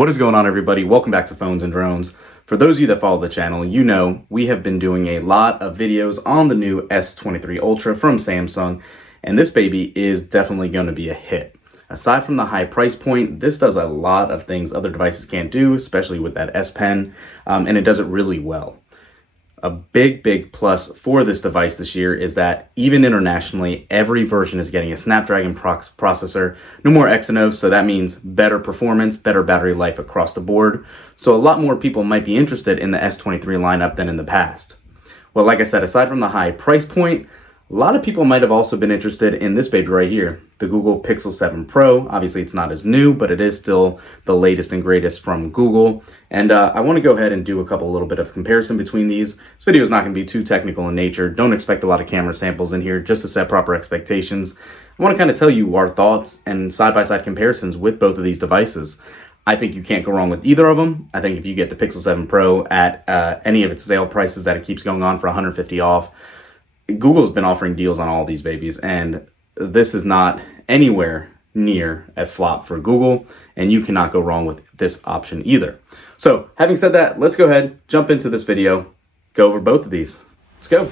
What is going on, everybody? Welcome back to Phones and Drones. For those of you that follow the channel, you know we have been doing a lot of videos on the new S23 Ultra from Samsung, and this baby is definitely going to be a hit. Aside from the high price point, this does a lot of things other devices can't do, especially with that S Pen, and it does it really well. A big plus for this device this year is that even internationally, every version is getting a Snapdragon processor, no more Exynos, so that means better performance, better battery life across the board. So a lot more people might be interested in the S23 lineup than in the past. Well, like I said, aside from the high price point, a lot of people might have also been interested in this baby right here, the Google Pixel 7 Pro. Obviously, it's not as new, but it is still the latest and greatest from Google. And I want to go ahead and do a little bit of comparison between these. This video is not going to be too technical in nature. Don't expect a lot of camera samples in here, just to set proper expectations. I want to kind of tell you our thoughts and side-by-side comparisons with both of these devices. I think you can't go wrong with either of them. I think if you get the Pixel 7 Pro at any of its sale prices that it keeps going on for $150 off, Google's been offering deals on all these babies, and this is not anywhere near a flop for Google, and you cannot go wrong with this option either. So having said that, let's go ahead, jump into this video, go over both of these. Let's go.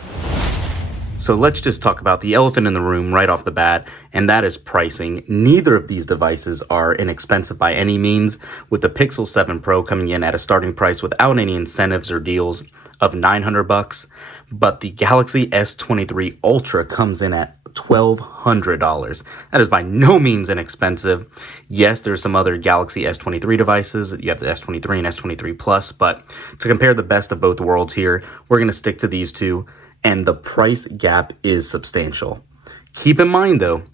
So let's just talk about the elephant in the room right off the bat, and that is pricing. Neither of these devices are inexpensive by any means, with the Pixel 7 Pro coming in at a starting price without any incentives or deals of $900, but the Galaxy S23 Ultra comes in at $1,200. That is by no means inexpensive. Yes, there's some other Galaxy S23 devices. You have the S23 and S23 Plus, but to compare the best of both worlds here, we're going to stick to these two, and the price gap is substantial. Keep in mind, though,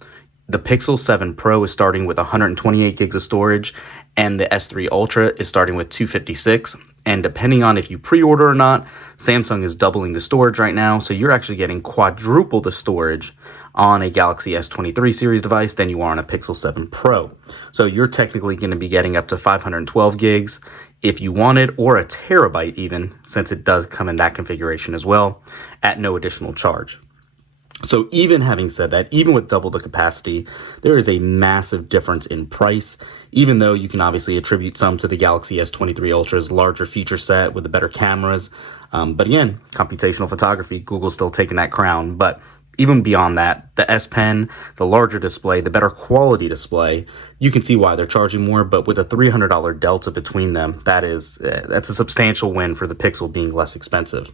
the Pixel 7 Pro is starting with 128 gigs of storage, and the S3 Ultra is starting with 256. And depending on if you pre-order or not, Samsung is doubling the storage right now, so you're actually getting quadruple the storage on a Galaxy S23 series device than you are on a Pixel 7 Pro. So you're technically going to be getting up to 512 gigs if you wanted, or a terabyte even, since it does come in that configuration as well, at no additional charge. So even having said that, even with double the capacity, there is a massive difference in price, even though you can obviously attribute some to the Galaxy S23 Ultra's larger feature set with the better cameras. But again, computational photography, Google's still taking that crown. But even beyond that, the S Pen, the larger display, the better quality display, you can see why they're charging more. But with a $300 delta between them, that's a substantial win for the Pixel being less expensive.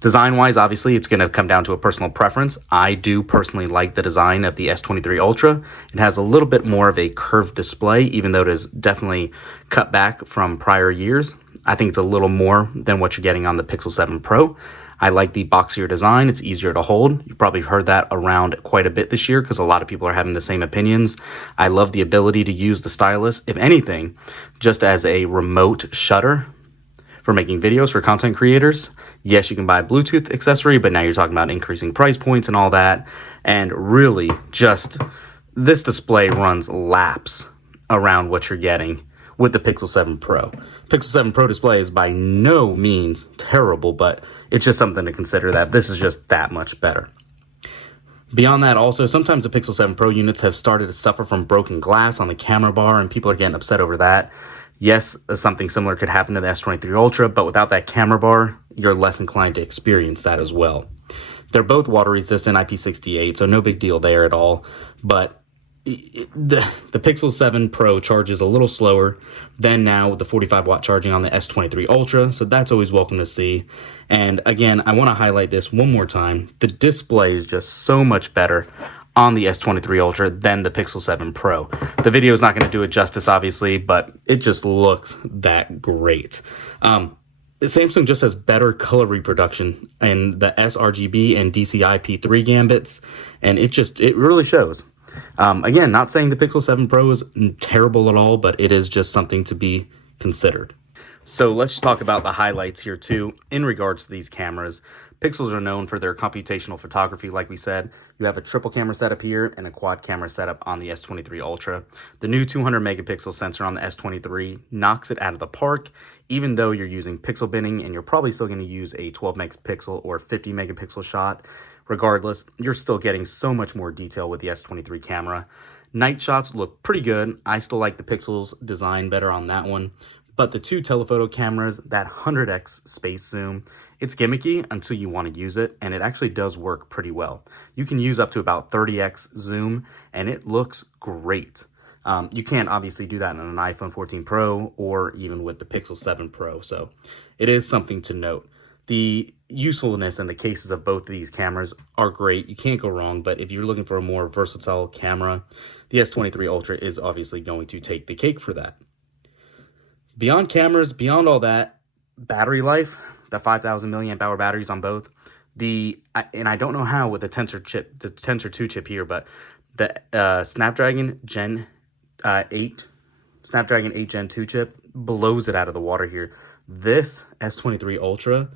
Design-wise, obviously, it's going to come down to a personal preference. I do personally like the design of the S23 Ultra. It has a little bit more of a curved display, even though it is definitely cut back from prior years. I think it's a little more than what you're getting on the Pixel 7 Pro. I like the boxier design. It's easier to hold. You've probably heard that around quite a bit this year because a lot of people are having the same opinions. I love the ability to use the stylus, if anything, just as a remote shutter for making videos for content creators. Yes, you can buy a Bluetooth accessory, but now you're talking about increasing price points and all that. And really, just this display runs laps around what you're getting with the Pixel 7 Pro. Pixel 7 Pro display is by no means terrible, but it's just something to consider that this is just that much better. Beyond that, also, sometimes the Pixel 7 Pro units have started to suffer from broken glass on the camera bar, and people are getting upset over that. Yes, something similar could happen to the S23 Ultra, but without that camera bar, you're less inclined to experience that as well. They're both water resistant, IP68, so no big deal there at all. But the Pixel 7 Pro charges a little slower than now with the 45-watt charging on the S23 Ultra, so that's always welcome to see. And again, I want to highlight this one more time. The display is just so much better on the S23 Ultra than the Pixel 7 Pro. The video is not going to do it justice, obviously, but it just looks that great. Samsung just has better color reproduction in the sRGB and DCI-P3 gambits, and it really shows. Again, not saying the Pixel 7 Pro is terrible at all, but it is just something to be considered. So let's talk about the highlights here too in regards to these cameras. Pixels are known for their computational photography, like we said. You have a triple camera setup here and a quad camera setup on the S23 Ultra. The new 200 megapixel sensor on the S23 knocks it out of the park, even though you're using pixel binning and you're probably still going to use a 12 megapixel or 50 megapixel shot. Regardless, you're still getting so much more detail with the S23 camera. Night shots look pretty good. I still like the Pixel's design better on that one. But the two telephoto cameras, that 100x space zoom, it's gimmicky until you want to use it, and it actually does work pretty well. You can use up to about 30x zoom, and it looks great. You can't obviously do that on an iPhone 14 Pro or even with the Pixel 7 Pro, so it is something to note. The usefulness and the cases of both of these cameras are great. You can't go wrong, but if you're looking for a more versatile camera, the S23 Ultra is obviously going to take the cake for that. Beyond cameras, beyond all that, battery life, the 5,000 milliamp hour batteries on both, and I don't know how with the Tensor chip, the Tensor 2 chip here, but the Snapdragon 8 Gen 2 chip blows it out of the water here. This S23 Ultra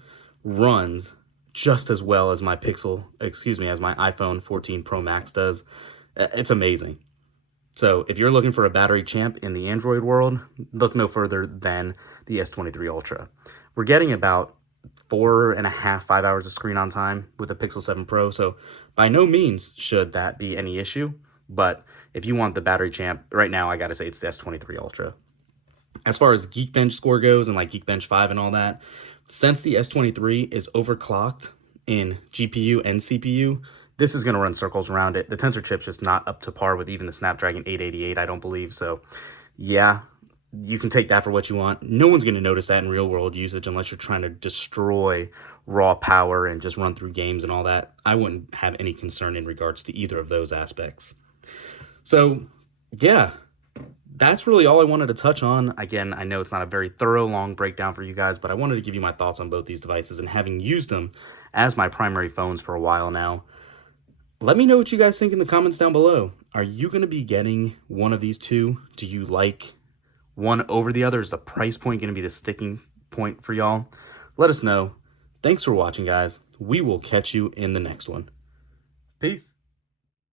runs just as well as my iPhone 14 Pro Max does. It's amazing. So if you're looking for a battery champ in the Android world, look no further than the S23 Ultra. We're getting about 4.5, 5 hours of screen on time with the Pixel 7 Pro, so by no means should that be any issue. But if you want the battery champ, right now I gotta say it's the S23 Ultra. As far as Geekbench score goes and like Geekbench 5 and all that, since the S23 is overclocked in GPU and CPU, this is going to run circles around it. The Tensor chip's just not up to par with even the Snapdragon 888, I don't believe. So yeah, you can take that for what you want. No one's going to notice that in real world usage unless you're trying to destroy raw power and just run through games and all that. I wouldn't have any concern in regards to either of those aspects. So yeah, that's really all I wanted to touch on. Again, I know it's not a very thorough, long breakdown for you guys, but I wanted to give you my thoughts on both these devices, and having used them as my primary phones for a while now, let me know what you guys think in the comments down below. Are you going to be getting one of these two? Do you like one over the other? Is the price point going to be the sticking point for y'all? Let us know. Thanks for watching, guys. We will catch you in the next one. Peace.